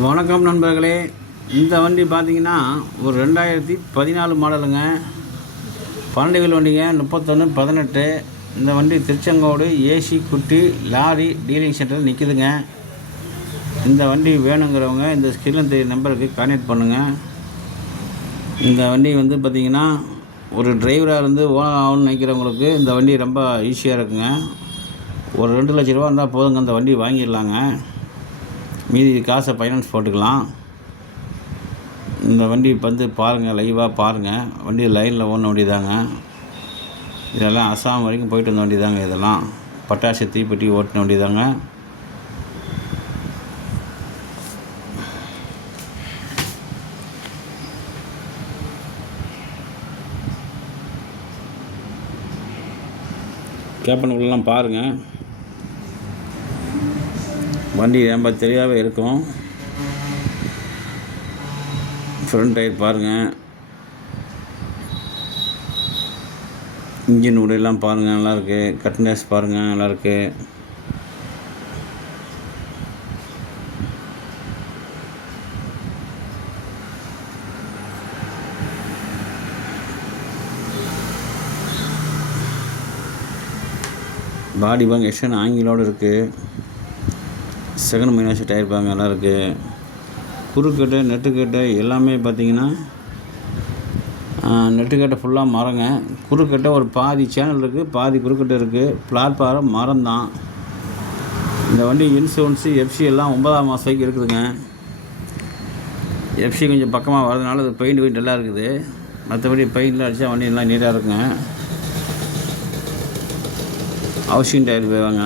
வணக்கம் நண்பர்களே. இந்த வண்டி பார்த்தீங்கன்னா ஒரு 2014 மாடலுங்க. 12 வீல் வண்டிங்க. 3118. இந்த வண்டி திருச்செங்கோடு ஏசி குட்டி லாரி டீலிங் சென்டரில் நிற்கிதுங்க. இந்த வண்டி வேணுங்கிறவங்க இந்த ஸ்கிரீனில் தெரிய நம்பருக்கு கான்டாக்ட் பண்ணுங்கள். இந்த வண்டி பார்த்திங்கன்னா ஒரு டிரைவராக இருந்து ஓனர் ஆகணும்னு நினைக்கிறவங்களுக்கு இந்த வண்டி ரொம்ப ஈஸியாக இருக்குங்க. ஒரு 2 லட்ச ரூபா இருந்தால் போதுங்க, அந்த வண்டி வாங்கிடலாங்க. மீதி காசை ஃபைனான்ஸ் போட்டுக்கலாம். இந்த வண்டி பாருங்கள், லைவாக பாருங்கள். வண்டி லைனில் ஓடின வண்டி தாங்க. இதெல்லாம் அசாம் வரைக்கும் போயிட்டு வந்த வண்டி தாங்க. இதெல்லாம் பட்டாசு தீப்பெட்டி ஓட்டின வண்டி தாங்க. கேப்பனுக்குள்ளெலாம் பாருங்கள். வண்டி ரொம்ப தெளிவாகவே இருக்கும். ஃப்ரண்ட் டயர் பாருங்கள். இன்ஜின் உடையெல்லாம் பாருங்கள், நல்லாயிருக்கு. கட்னஸ் பாருங்கள், நல்லாயிருக்கு. பாடி பாருங்க, எக்ஸ்டன் ஆங்கிலோடு இருக்குது. செகண்ட் மைனஸ் டயர் பாருங்க, நல்லாயிருக்கு. குறுக்கட்டை நெட்டுக்கட்டை எல்லாமே பார்த்திங்கன்னா நெட்டுக்கட்டை ஃபுல்லாக மரங்க. குறுக்கட்டை ஒரு பாதி சேனல் இருக்குது, பாதி குறுக்கட்டை இருக்குது. பிளாட்பாரம் மரம் தான். இந்த வண்டி இன்சூரன்ஸு எஃப்சி எல்லாம் 9ஆம் மாதம் வரைக்கும் இருக்குதுங்க. எஃப்சி கொஞ்சம் பக்கமாக வரதுனால அது பெயிண்ட் நல்லா இருக்குது. மற்றபடி பெயிண்டில் அடித்தா வண்டி எல்லாம் நீட்டாக இருக்குங்க. ஹவுசிங் டயர் போவாங்க.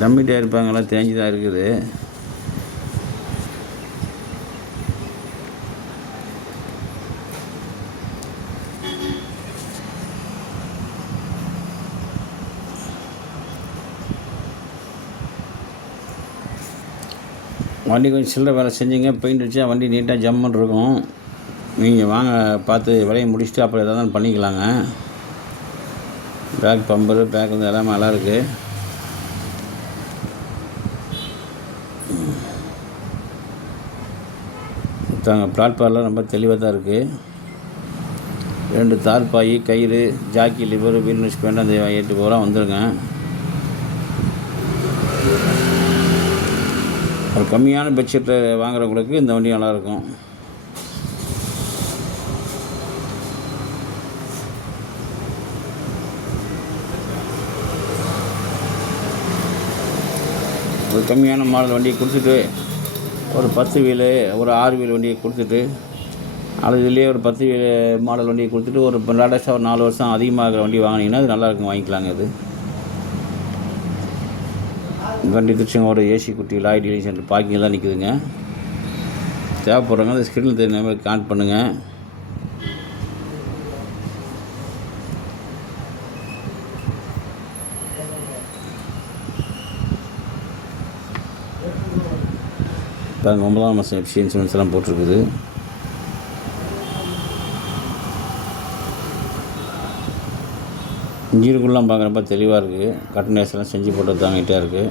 டம்மி டயர் இருப்பாங்கலாம் தேஞ்சி தான் இருக்குது. வண்டி கொஞ்சம் சில்லறை வேலை செஞ்சுங்க, பெயிண்ட் வச்சா வண்டி நீட்டாக ஜம்முன்னு இருக்கும். நீங்கள் வாங்க, பார்த்து விலையை முடிச்சுட்டு அப்புறம் எதாவது பண்ணிக்கலாங்க. பேக் பம்பரு பேக் எல்லாமே நல்லாயிருக்கு. பிளாட்ஃபார்ம்லாம் ரொம்ப தெளிவாக தான் இருக்குது. 2 தார்பாய், கயிறு, ஜாக்கி, லிவர், வீல் நுஷ் பேண்ட் அந்த 8 பூரா வந்துருங்க. ஒரு கம்மியான பட்ஜெட்டை வாங்குறவங்களுக்கு இந்த வண்டி நல்லாயிருக்கும். ஒரு கம்மியான மாடல் வண்டியை கொடுத்துட்டு ஒரு 10 வீலு, ஒரு 6 வீல் வண்டியை கொடுத்துட்டு, அது இதுலேயே ஒரு 10 வீல் மாடல் வண்டியை கொடுத்துட்டு ஒரு லேட்டஸ்ட்டாக ஒரு 4 வருஷம் அதிகமாகிற வண்டி வாங்கினீங்கன்னா அது நல்லாயிருக்கும், வாங்கிக்கலாங்க. இது வண்டி திருச்செங்கோடு ஏசி குட்டி லாரி டீலிங் சென்டர் பார்க்கிங் தான் நிற்குதுங்க. தேவைப்படுறவங்க அந்த ஸ்கிரீனில் தெரிஞ்ச நம்பருக்கு கான்டாக்ட் பண்ணுங்கள். பாருங்கள், 9ஆம் மாதம் எஃப்சி இன்சூரன்ஸ் எல்லாம் போட்டிருக்குது. இன்ஜினுக்குள்ளலாம் பார்க்குறப்ப தெளிவாக இருக்குது. கட்டனேஸ்லாம் செஞ்சு போட்டு தாங்கிட்டே இருக்குது.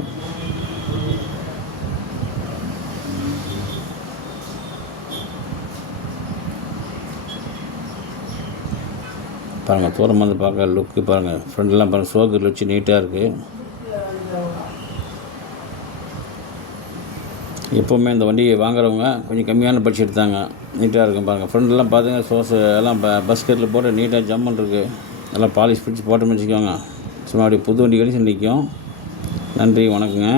பாருங்கள், தூரம் பார்க்க லுக்கு பாருங்கள். ஃப்ரெண்ட்லாம் பாருங்கள், சோக்கு வச்சு நீட்டாக இருக்குது. எப்போவுமே இந்த வண்டியை வாங்குறவங்க கொஞ்சம் கம்மியான பட்ஜெட் எடுத்தாங்க, நீட்டாக இருக்கும். பாருங்கள், ஃப்ரெண்டெல்லாம் பார்த்துங்க, சோர்ஸ் எல்லாம் பஸ்கெட்டில் போட்டு நீட்டாக ஜம்முன்னு இருக்குது. எல்லாம் பாலிஷ் பிடிச்சி போட்டோம்னு வச்சுக்கோங்க, சும்மா அப்படியே புது வண்டி கழிச்சு நிற்கும். நன்றி, வணக்கங்க.